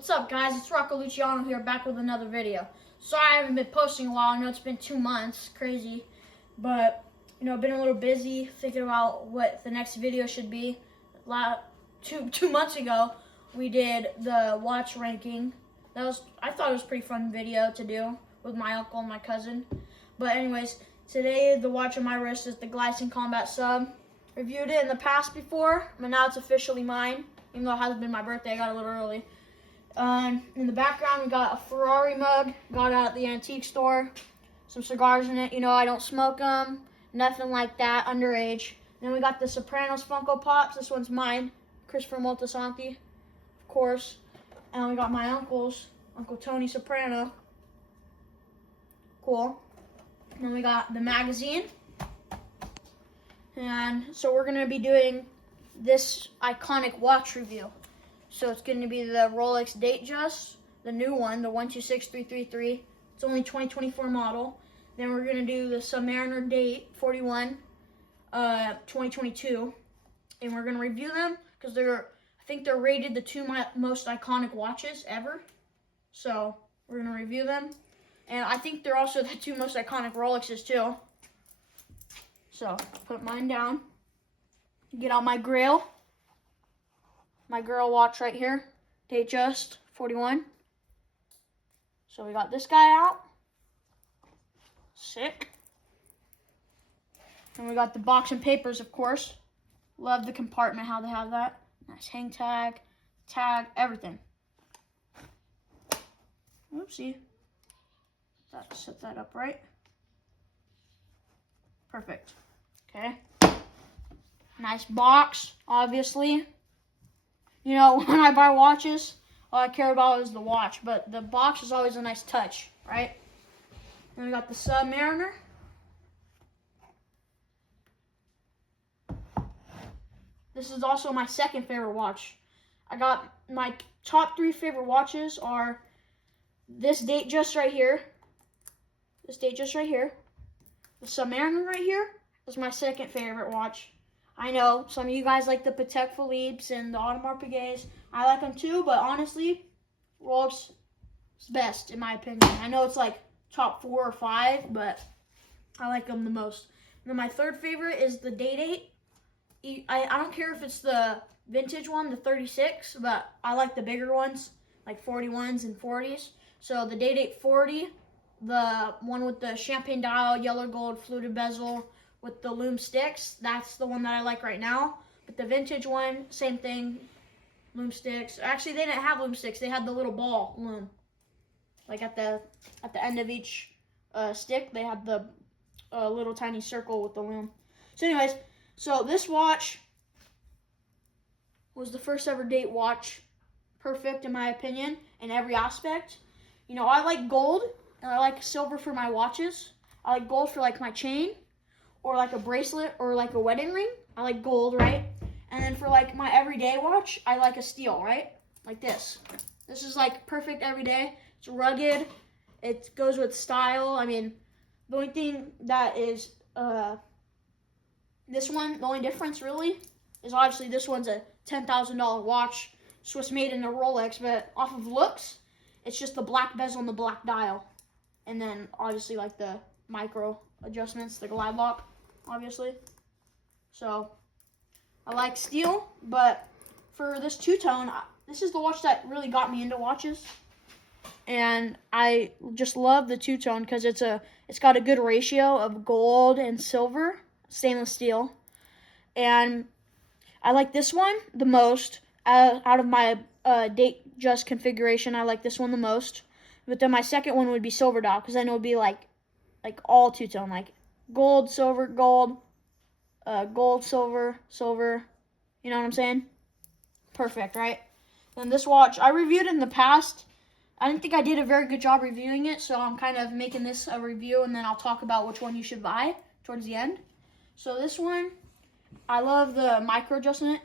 What's up, guys? It's Rocco Luciano here, back with another video. Sorry I haven't been posting a while. I know it's been 2 months, crazy, but I've been a little busy thinking about what the next video should be. Two months ago, we did the watch ranking. I thought it was a pretty fun video to do with my uncle and my cousin. But anyways, today the watch on my wrist is the Glycine Combat Sub. Reviewed it in the past before, but now it's officially mine. Even though it hasn't been my birthday, I got it a little early. In the background, we got a Ferrari mug, got it at the antique store. Some cigars in it. I don't smoke them, nothing like that, underage. Then we got the Sopranos Funko Pops. This one's mine, Christopher Moltisanti, of course. And we got my uncle's, Uncle Tony Soprano. Cool. And then we got the magazine. And so we're going to be doing this iconic watch review. So it's going to be the Rolex Datejust, the new one, the 126333. It's only 2024 model. Then we're going to do the Submariner Date 41, 2022. And we're going to review them because I think they're rated the two most iconic watches ever. So we're going to review them. And I think they're also the two most iconic Rolexes too. So put mine down. Get out my Grail. My girl watch right here, Datejust 41. So we got this guy out. Sick. And we got the box and papers, of course. Love the compartment, how they have that. Nice hang tag, everything. Oopsie. Set that up right. Perfect. Okay. Nice box, obviously. When I buy watches, all I care about is the watch, but the box is always a nice touch, right? Then we got the Submariner. This is also my second favorite watch. I got my top 3 favorite watches are this Datejust right here. The Submariner right here is my second favorite watch. I know some of you guys like the Patek Philippe's and the Audemars Piguets. I like them too, but honestly, Rolex is best in my opinion. I know it's like top 4 or 5, but I like them the most. And then my third favorite is the Date 8. I don't care if it's the vintage one, the 36, but I like the bigger ones, like 41s and 40s. So the Date 8 40, the one with the champagne dial, yellow gold fluted bezel, with the loom sticks, that's the one that I like right now. But the vintage one, same thing, loom sticks. Actually, they didn't have loom sticks. They had the little ball loom. Like at the end of each stick, they had the little tiny circle with the loom. So anyways, so this watch was the first ever date watch. Perfect in my opinion, in every aspect. I like gold, and I like silver for my watches. I like gold for like my chain, or like a bracelet, or like a wedding ring. I like gold, right? And then for like my everyday watch, I like a steel, right? Like this. This is like perfect everyday. It's rugged. It goes with style. I mean, the only thing that is this one, the only difference really is obviously this one's a $10,000 watch, Swiss made in a Rolex, but off of looks, it's just the black bezel and the black dial. And then obviously like the micro adjustments, the glide lock, obviously. So I like steel, but for this two-tone, this is the watch that really got me into watches. And I just love the two-tone because it's got a good ratio of gold and silver, stainless steel. And I like this one the most out of my Datejust configuration. I like this one the most. But then my second one would be silver dial because then it would be like all two-tone, like gold, silver, gold, gold, silver, silver. You know what I'm saying? Perfect, right? Then this watch, I reviewed it in the past. I didn't think I did a very good job reviewing it, so I'm kind of making this a review, and then I'll talk about which one you should buy towards the end. So this one, I love the micro adjustment.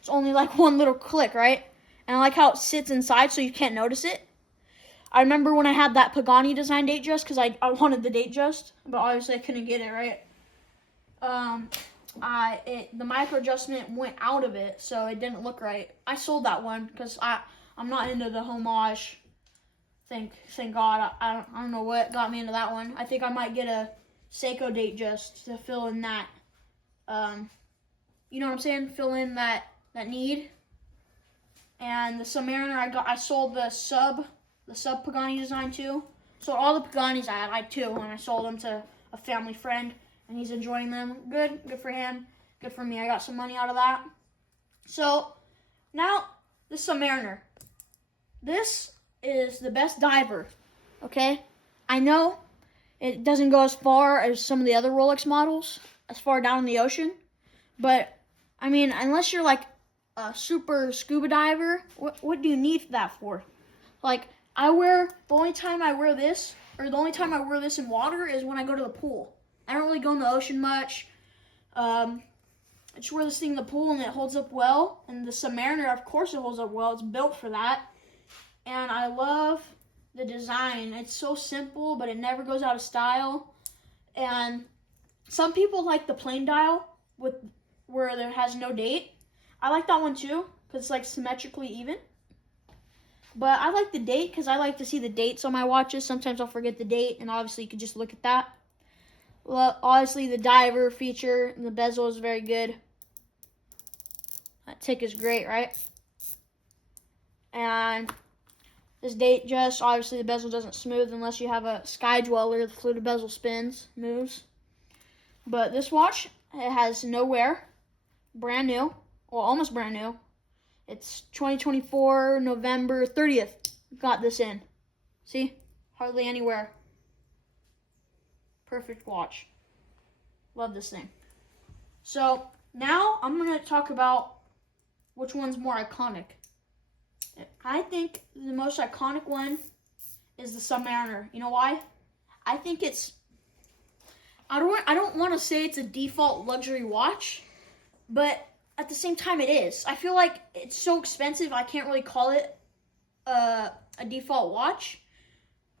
It's only like one little click, right? And I like how it sits inside so you can't notice it. I remember when I had that Pagani design Datejust because I wanted the Datejust, but obviously I couldn't get it, right? the micro adjustment went out of it, so it didn't look right. I sold that one because I'm not into the homage. Thank God. I don't know what got me into that one. I think I might get a Seiko Datejust to fill in that. You know what I'm saying? Fill in that need. And the Submariner, I sold the sub Pagani design too. So all the Paganis I had two, and I sold them to a family friend, and he's enjoying them. Good for him. Good for me. I got some money out of that. So now the Submariner. This is the best diver. Okay, I know it doesn't go as far as some of the other Rolex models, as far down in the ocean, but I mean, unless you're like a super scuba diver, what do you need that for? Like, the only time I wear this in water is when I go to the pool. I don't really go in the ocean much. I just wear this thing in the pool and it holds up well. And the Submariner, of course it holds up well. It's built for that. And I love the design. It's so simple, but it never goes out of style. And some people like the plain dial where there has no date. I like that one too, because it's like symmetrically even. But I like the date because I like to see the dates on my watches. Sometimes I'll forget the date, and obviously you can just look at that. Well, obviously the diver feature and the bezel is very good. That tick is great, right? And this Datejust, obviously the bezel doesn't smooth unless you have a Sky Dweller. The fluted bezel spins, moves. But this watch, it has no wear. Brand new. Well, almost brand new. It's 2024, November 30th. Got this in. See? Hardly anywhere. Perfect watch. Love this thing. So, now I'm going to talk about which one's more iconic. I think the most iconic one is the Submariner. You know why? I think it's... I don't want to say it's a default luxury watch, but at the same time it is. I feel like it's so expensive I can't really call it a default watch.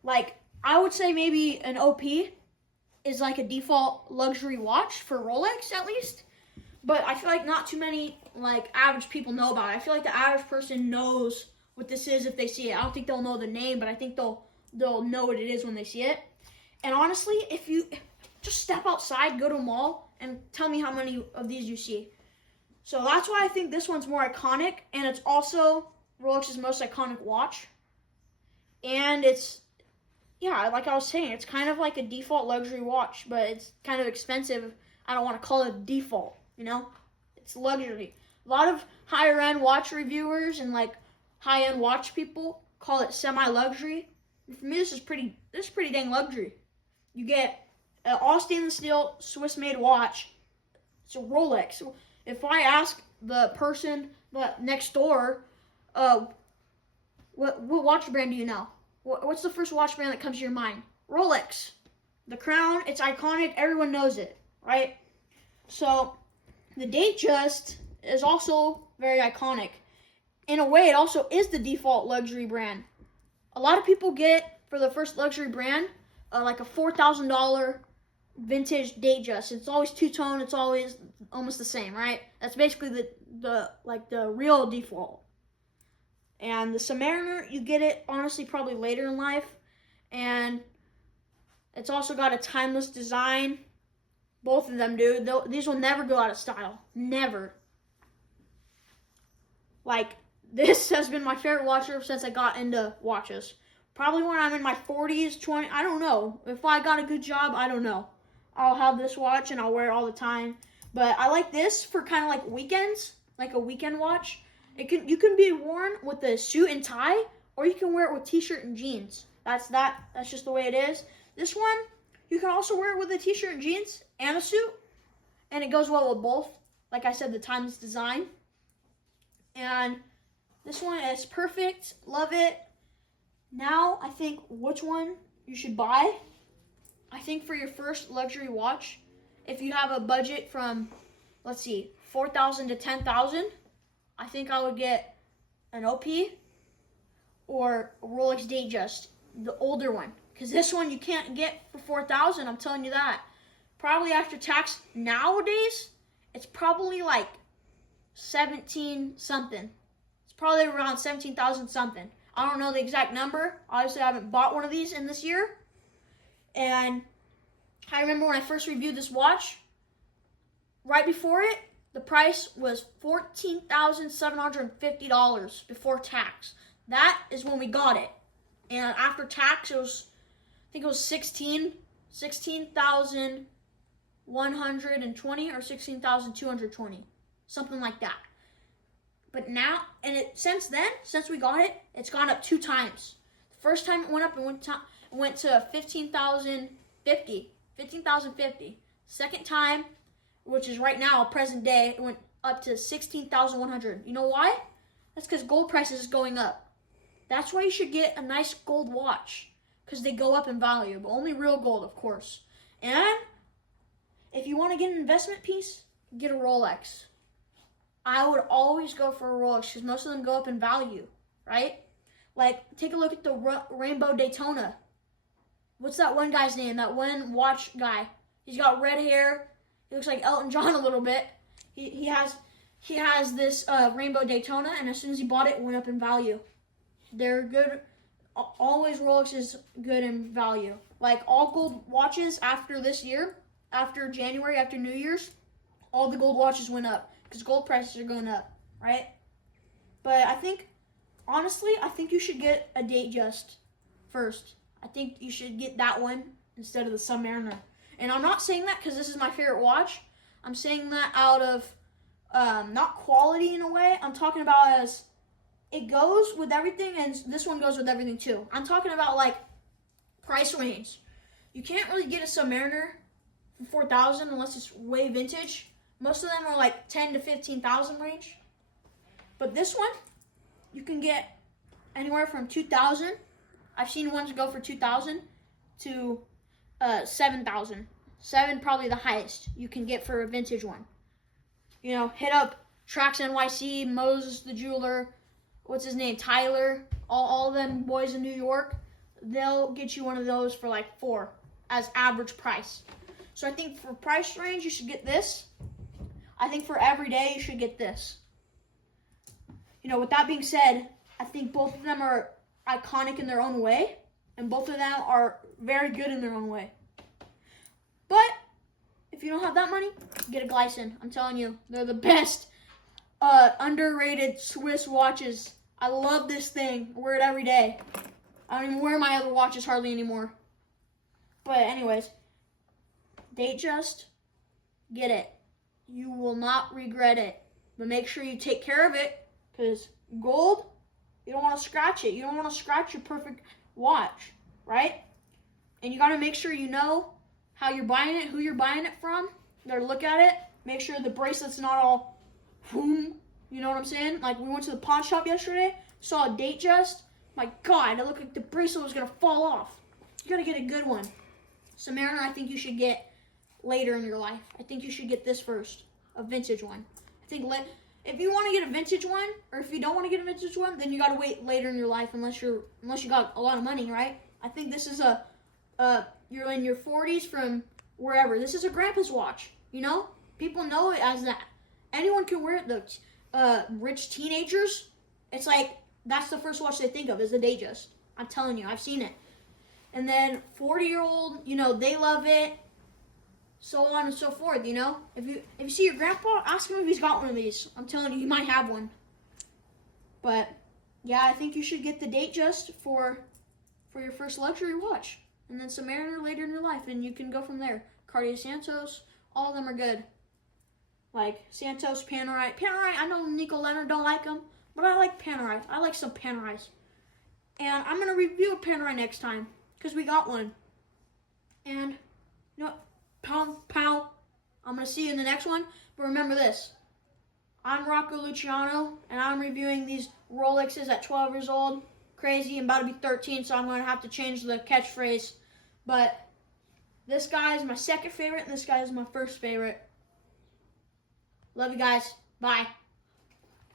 Like, I would say maybe an OP is like a default luxury watch for Rolex at least. But I feel like not too many like average people know about it. I feel like the average person knows what this is if they see it. I don't think they'll know the name, but I think they'll know what it is when they see it. And honestly, if you just step outside, go to a mall, and tell me how many of these you see. So that's why I think this one's more iconic, and it's also Rolex's most iconic watch. And it's, yeah, like I was saying, it's kind of like a default luxury watch, but it's kind of expensive. I don't want to call it default, you know? It's luxury. A lot of higher-end watch reviewers and like high-end watch people call it semi-luxury. For me, this is pretty dang luxury. You get an all stainless steel Swiss-made watch. It's a Rolex. If I ask the person next door, what watch brand do you know? What's the first watch brand that comes to your mind? Rolex. The crown, it's iconic. Everyone knows it, right? So the Datejust is also very iconic. In a way, it also is the default luxury brand. A lot of people get, for the first luxury brand, like a $4,000 vintage Datejust. It's always two-tone. It's always almost the same, right? That's basically the real default. And the Submariner, you get it honestly probably later in life, and it's also got a timeless design. Both of them do. These will never go out of style. Never. Like, this has been my favorite watch ever since I got into watches. Probably when I'm in my 40s, 20s, I don't know. If I got a good job, I don't know. I'll have this watch and I'll wear it all the time. But I like this for kind of like weekends, like a weekend watch. You can be worn with a suit and tie, or you can wear it with t-shirt and jeans. That's just the way it is. This one, you can also wear it with a t-shirt and jeans and a suit, and it goes well with both. Like I said, the timeless design. And this one is perfect. Love it. Now, I think which one you should buy. I think for your first luxury watch, if you have a budget from, let's see, $4,000 to $10,000, I think I would get an OP or a Rolex Datejust, the older one. Because this one you can't get for $4,000, I'm telling you that. Probably after tax nowadays, it's probably like 17 something. It's probably around 17,000 something. I don't know the exact number. Obviously, I haven't bought one of these in this year. And I remember when I first reviewed this watch, right before it, the price was $14,750 before tax. That is when we got it. And after tax, I think it was 16,120 or 16,220, something like that. But now, since we got it, it's gone up 2 times. The first time it went up, it went to 15,050. Second time, which is right now, present day, it went up to 16,100. You know why? That's because gold prices is going up. That's why you should get a nice gold watch, because they go up in value, but only real gold, of course. And if you want to get an investment piece, get a Rolex. I would always go for a Rolex because most of them go up in value, right? Like, take a look at the Rainbow Daytona. What's that one guy's name? That one watch guy. He's got red hair. He looks like Elton John a little bit. He has this Rainbow Daytona, and as soon as he bought it, it went up in value. They're good. Always Rolex is good in value. Like, all gold watches after this year, after January, after New Year's, all the gold watches went up because gold prices are going up, right? But honestly, I think you should get a Datejust first. I think you should get that one instead of the Submariner. And I'm not saying that because this is my favorite watch. I'm saying that out of not quality in a way. I'm talking about as it goes with everything, and this one goes with everything too. I'm talking about like price range. You can't really get a Submariner for $4,000 unless it's way vintage. Most of them are like 10 to 15,000 range. But this one, you can get anywhere from 2,000. I've seen ones go for 2,000 to 7,000. 7 probably the highest you can get for a vintage one. You know, hit up Trax NYC, Moses the jeweler, what's his name, Tyler, all of them boys in New York. They'll get you one of those for like $4 as average price. So I think for price range, you should get this. I think for everyday, you should get this. You know, with that being said, I think both of them are iconic in their own way, and both of them are very good in their own way. But if you don't have that money, get a Glycine. I'm telling you, they're the best underrated Swiss watches. I love this thing. I wear it every day. I don't even wear my other watches hardly anymore. But anyways, Datejust, get it. You will not regret it. But make sure you take care of it, because gold, you don't want to scratch it. You don't want to scratch your perfect watch, right? And you got to make sure you know how you're buying it, who you're buying it from. You got to look at it. Make sure the bracelet's not all boom. You know what I'm saying? Like, we went to the pawn shop yesterday, saw a Datejust. My God, it looked like the bracelet was going to fall off. You got to get a good one. Submariner, I think you should get later in your life. I think you should get this first, a vintage one. I think if you want to get a vintage one, or if you don't want to get a vintage one, then you got to wait later in your life unless you got a lot of money, right? I think this is you're in your 40s from wherever. This is a grandpa's watch, you know? People know it as that. Anyone can wear it. The rich teenagers, it's like that's the first watch they think of is the Datejust. I'm telling you, I've seen it. And then 40-year-old, you know, they love it. So on and so forth, you know? If you see your grandpa, ask him if he's got one of these. I'm telling you, he might have one. But yeah, I think you should get the Datejust for your first luxury watch. And then Submariner later in your life, and you can go from there. Cartier Santos, all of them are good. Like Santos, Panerai. Panerai, I know Nico Leonard don't like them, but I like Panerai. I like some Panerais. And I'm going to review a Panerai next time, because we got one. And, you know what? Pow. I'm going to see you in the next one. But remember this. I'm Rocco Luciano, and I'm reviewing these Rolexes at 12 years old. Crazy. I'm about to be 13, so I'm going to have to change the catchphrase. But this guy is my second favorite, and this guy is my first favorite. Love you guys. Bye.